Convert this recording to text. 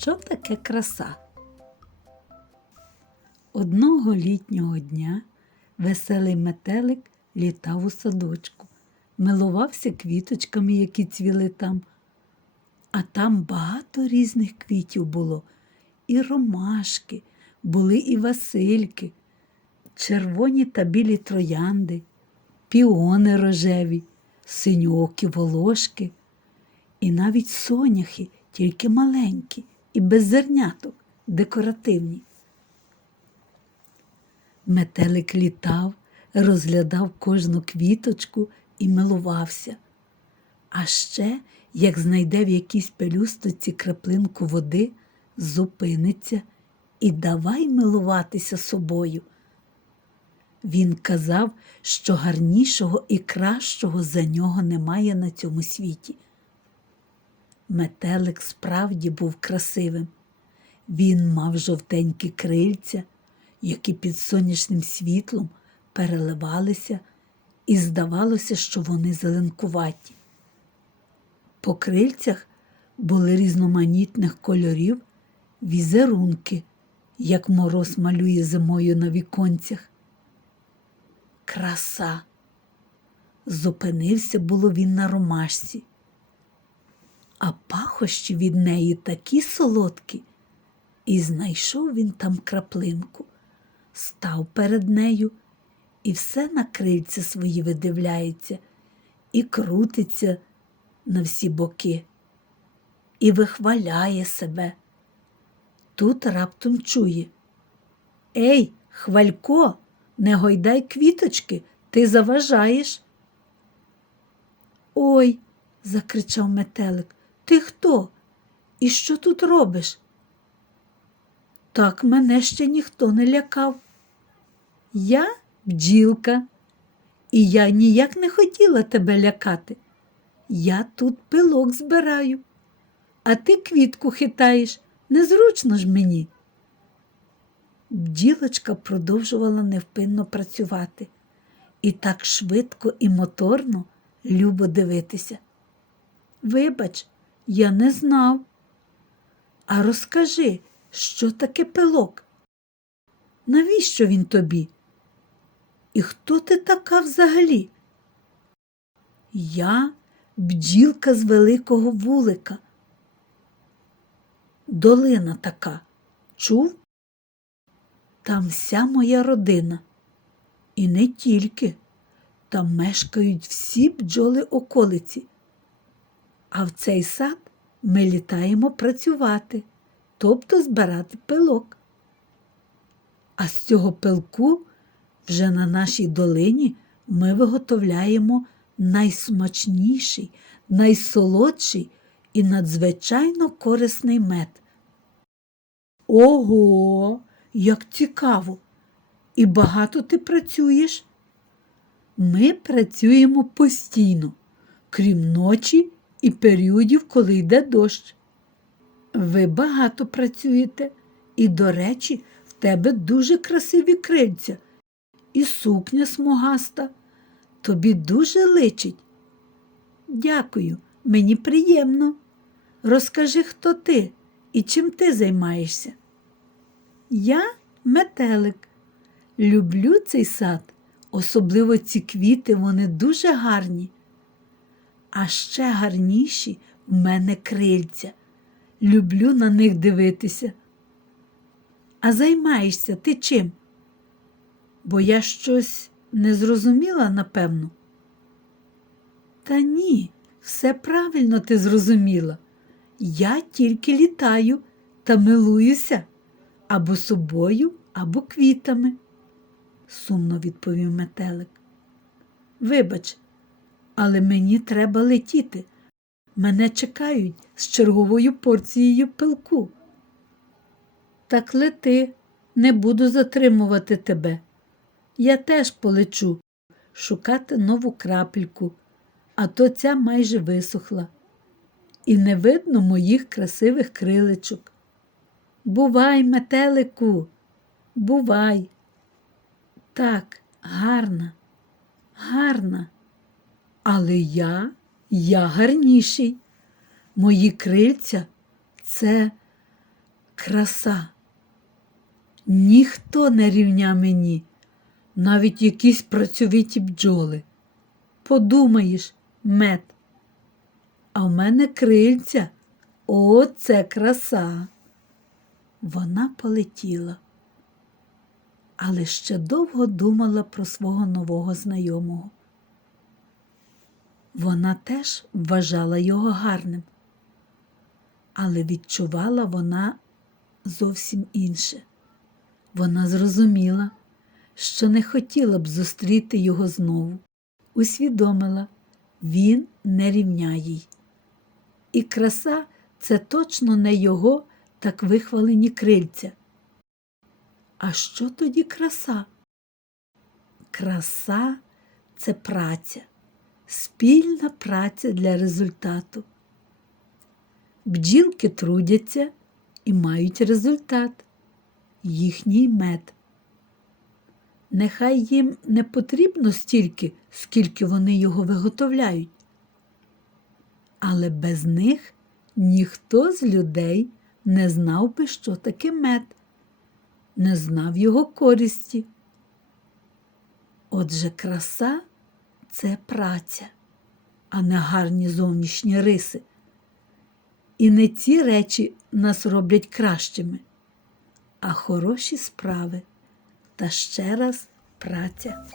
Що таке краса? Одного літнього дня веселий метелик літав у садочку, милувався квіточками, які цвіли там. А там багато різних квітів було, і ромашки, були і васильки, червоні та білі троянди, піони рожеві, синьокі волошки, і навіть соняхи, тільки маленькі і без зерняток, декоративні. Метелик літав, розглядав кожну квіточку і милувався. А ще, як знайде в якійсь пелюстоці краплинку води, зупиниться і давай милуватися собою. Він казав, що гарнішого і кращого за нього немає на цьому світі. Метелик справді був красивим. Він мав жовтенькі крильця, які під сонячним світлом переливалися, і здавалося, що вони зеленкуваті. По крильцях були різноманітних кольорів візерунки, як мороз малює зимою на віконцях. Краса. Зупинився було він на ромашці, а пахощі від неї такі солодкі, і знайшов він там краплинку, став перед нею і все на крильці свої видивляється, і крутиться на всі боки, і вихваляє себе. Тут раптом чує. Ей, хвалько, не гойдай квіточки, ти заважаєш. Ой, закричав метелик, ти хто? І що тут робиш? Так мене ще ніхто не лякав. Я бджілка, і я ніяк не хотіла тебе лякати. Я тут пилок збираю, а ти квітку хитаєш, незручно ж мені. Бджілочка продовжувала невпинно працювати, і так швидко і моторно любо дивитися. Вибач, я не знав. А розкажи, що таке пилок? Навіщо він тобі? І хто ти така взагалі? Я бджілка з великого вулика. Долина така. Чув? Там вся моя родина. І не тільки. Там мешкають всі бджоли околиці. А в цей сад ми літаємо працювати, тобто збирати пилок. А з цього пилку вже на нашій долині ми виготовляємо найсмачніший, найсолодший і надзвичайно корисний мед. Ого, як цікаво! І багато ти працюєш? Ми працюємо постійно, крім ночі і періодів, коли йде дощ. Ви багато працюєте, і, до речі, в тебе дуже красиві крильця, і сукня смугаста. Тобі дуже личить. Дякую, мені приємно. Розкажи, хто ти і чим ти займаєшся. Я метелик. Люблю цей сад, особливо ці квіти, вони дуже гарні. А ще гарніші в мене крильця. Люблю на них дивитися. А займаєшся ти чим? Бо я щось не зрозуміла, напевно. Та ні, все правильно ти зрозуміла. Я тільки літаю та милуюся або собою, або квітами, сумно відповів метелик. Вибач, але мені треба летіти. Мене чекають з черговою порцією пилку. Так лети, не буду затримувати тебе. Я теж полечу шукати нову крапельку, а то ця майже висохла. І не видно моїх красивих крилечок. Бувай, метелику, бувай. Так, гарна, гарна. Але я, я гарніший. Мої крильця це краса. Ніхто не рівня мені, навіть якісь працьовиті бджоли. Подумаєш, мед. А в мене крильця. О, це краса. Вона полетіла, але ще довго думала про свого нового знайомого. Вона теж вважала його гарним, але відчувала вона зовсім інше. Вона зрозуміла, що не хотіла б зустріти його знову, усвідомила, він не рівняє їй. І краса це точно не його так вихвалені крильця. А що тоді краса? Краса це праця, спільна праця для результату. Бджілки трудяться і мають результат їхній мед. Нехай їм не потрібно стільки, скільки вони його виготовляють. Але без них ніхто з людей не знав би, що таке мед, не знав його користі. Отже, краса це праця, а не гарні зовнішні риси. І не ці речі нас роблять кращими, а хороші справи та ще раз праця.